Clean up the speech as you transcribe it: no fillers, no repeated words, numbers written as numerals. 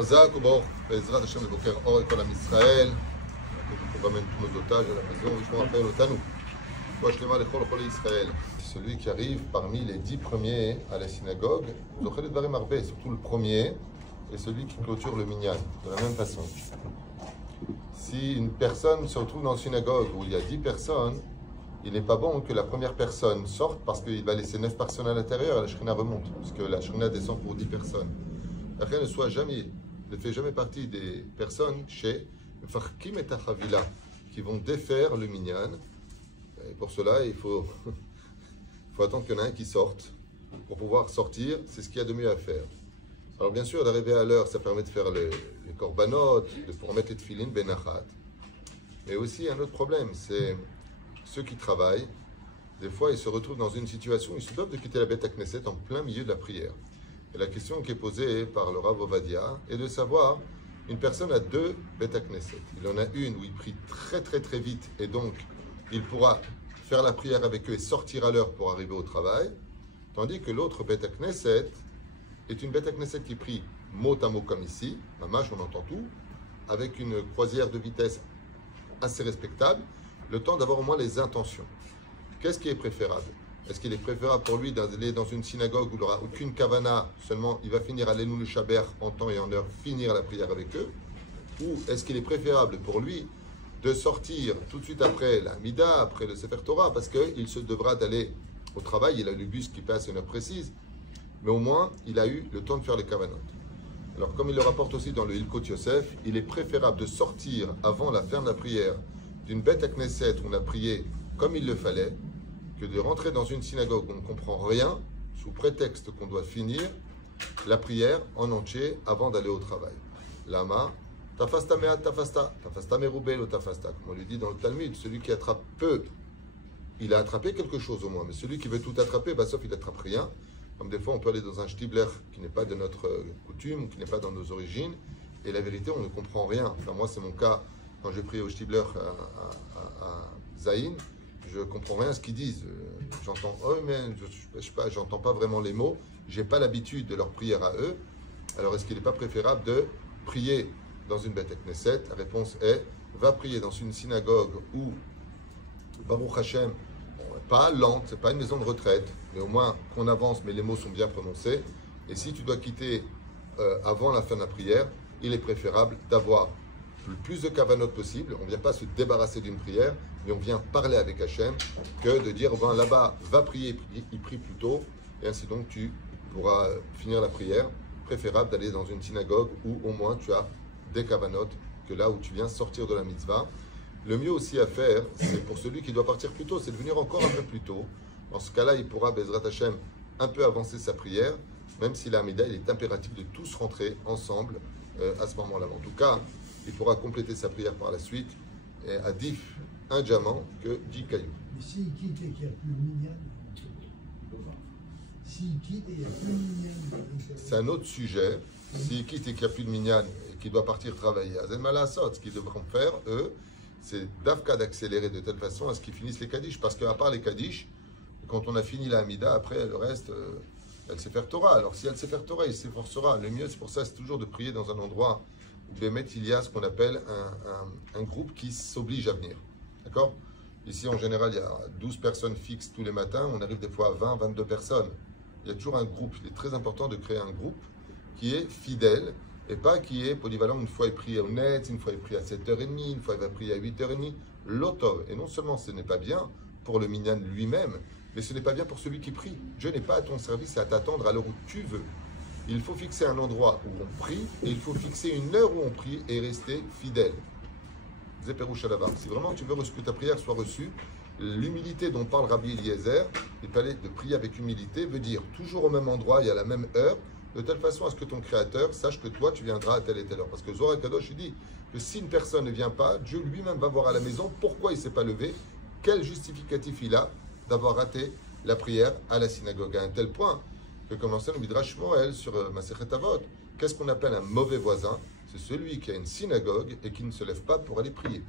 חזק וברוך בעזרת השם לבוקר אור לכל עם ישראל. אנחנו ramène tous nos otages à la maison, ישמור על חיינו אותנו. רפואה שלמה לכל חולי ישראל. Celui qui arrive parmi les 10 premiers à la synagogue, זוכה לדברים הרבה, surtout le premier et celui qui clôture le minyan, de la même façon. Si une personne se retrouve dans une synagogue où il y a 10 personnes, il n'est pas bon que la première personne sorte parce qu'il va laisser 9 personnes à l'intérieur et la shrina remonte, parce que la shrina descend pour 10 personnes. Après, ne fait jamais partie des personnes chez Farkim et Tachavila qui vont défaire le minyan. Et pour cela, il faut attendre qu'il y en ait un qui sorte. Pour pouvoir sortir, c'est ce qu'il y a de mieux à faire. Alors bien sûr, d'arriver à l'heure, ça permet de faire les korbanot, de pouvoir mettre les tefilin benachat. Mais aussi, un autre problème, c'est ceux qui travaillent. Des fois, ils se retrouvent dans une situation où ils se doivent de quitter la Beth Knesset en plein milieu de la prière. Et la question qui est posée par le Rav Ovadia est de savoir, une personne a deux Beth Knesset. Il en a une où il prie très vite et donc il pourra faire la prière avec eux et sortir à l'heure pour arriver au travail, tandis que l'autre Beth Knesset est une Beth Knesset qui prie mot à mot comme ici, mamash, on entend tout, avec une croisière de vitesse assez respectable, le temps d'avoir au moins les intentions. Qu'est-ce qui est préférable? Est-ce qu'il est préférable pour lui d'aller dans une synagogue où il n'aura aucune kavana, seulement il va finir à l'Enou le Shaber en temps et en heure, finir la prière avec eux? Ou est-ce qu'il est préférable pour lui de sortir tout de suite après la Mida, après le Sefer Torah, parce qu'il se devra d'aller au travail, il a le bus qui passe à une heure précise, mais au moins il a eu le temps de faire les kavanot. Alors comme il le rapporte aussi dans le Hilkot Yosef, il est préférable de sortir avant la fin de la prière d'une Beth Knesset où on a prié comme il le fallait, que de rentrer dans une synagogue où on ne comprend rien, sous prétexte qu'on doit finir la prière en entier avant d'aller au travail. Lama, tafasta me'at tafasta, tafasta merubel ou tafasta. Comme on lui dit dans le Talmud, celui qui attrape peu, il a attrapé quelque chose au moins, mais celui qui veut tout attraper, bah, sauf il n'attrape rien. Comme des fois, on peut aller dans un shtibler qui n'est pas de notre coutume, qui n'est pas dans nos origines, et la vérité, on ne comprend rien. Enfin, moi, c'est mon cas quand j'ai prié au shtibler à Zaïn. Je ne comprends rien à ce qu'ils disent. J'entends eux, mais je sais pas, j'entends pas vraiment les mots. J'ai pas l'habitude de leur prière à eux. Alors, est-ce qu'il n'est pas préférable de prier dans une Beth Knesset? La réponse est, va prier dans une synagogue où, Baruch Hashem, pas lente, c'est pas une maison de retraite, mais au moins qu'on avance, mais les mots sont bien prononcés. Et si tu dois quitter avant la fin de la prière, il est préférable d'avoir le plus de kavanot possible. On ne vient pas se débarrasser d'une prière, mais on vient parler avec Hachem, que de dire, ben, là-bas, va prier, il prie plus tôt, et ainsi donc tu pourras finir la prière. Préférable d'aller dans une synagogue où au moins tu as des kavanot, que là où tu viens sortir de la mitzvah. Le mieux aussi à faire, c'est pour celui qui doit partir plus tôt, c'est de venir encore un peu plus tôt. Dans ce cas-là, il pourra, Bezrat Hachem, un peu avancer sa prière, même si la Hamida, il est impératif de tous rentrer ensemble à ce moment-là. En tout cas, il pourra compléter sa prière par la suite, et à Dif, un diamant que 10 cailloux. Mais s'il quitte et qu'il n'y a plus le minyan, s'il quitte et il n'y a plus le minyan, c'est un autre sujet. S'il quitte et qu'il n'y a plus de minyan et qu'il doit partir travailler, à Zenmalasot, ce qu'ils devront faire, eux, c'est d'Afka d'accélérer de telle façon à ce qu'ils finissent les Kaddish. Parce qu'à part les Kaddish, quand on a fini la Hamida, après le reste, elle sait faire Torah. Alors si elle sait faire Torah, il s'efforcera. Le mieux, c'est pour ça, c'est toujours de prier dans un endroit où Bémet, il y a ce qu'on appelle un groupe qui s'oblige à venir. D'accord? Ici, en général, il y a 12 personnes fixes tous les matins. On arrive des fois à 20, 22 personnes. Il y a toujours un groupe. Il est très important de créer un groupe qui est fidèle et pas qui est polyvalent. Une fois il prie au net, une fois il prie à 7h30, une fois il va prier à 8h30. L'otov. Et non seulement ce n'est pas bien pour le minyan lui-même, mais ce n'est pas bien pour celui qui prie. Dieu n'est pas à ton service et à t'attendre à l'heure où tu veux. Il faut fixer un endroit où on prie et il faut fixer une heure où on prie et rester fidèle. Si vraiment tu veux que ta prière soit reçue, l'humilité dont parle Rabbi Eliezer, il fallait de prier avec humilité, veut dire toujours au même endroit et à la même heure, de telle façon à ce que ton Créateur sache que toi tu viendras à telle et telle heure. Parce que Zohar Kadosh il dit que si une personne ne vient pas, Dieu lui-même va voir à la maison pourquoi il ne s'est pas levé, quel justificatif il a d'avoir raté la prière à la synagogue. À un tel point que, comme l'enseigne le Midrash Moël sur Masechet Avot, qu'est-ce qu'on appelle un mauvais voisin? C'est celui qui a une synagogue et qui ne se lève pas pour aller prier.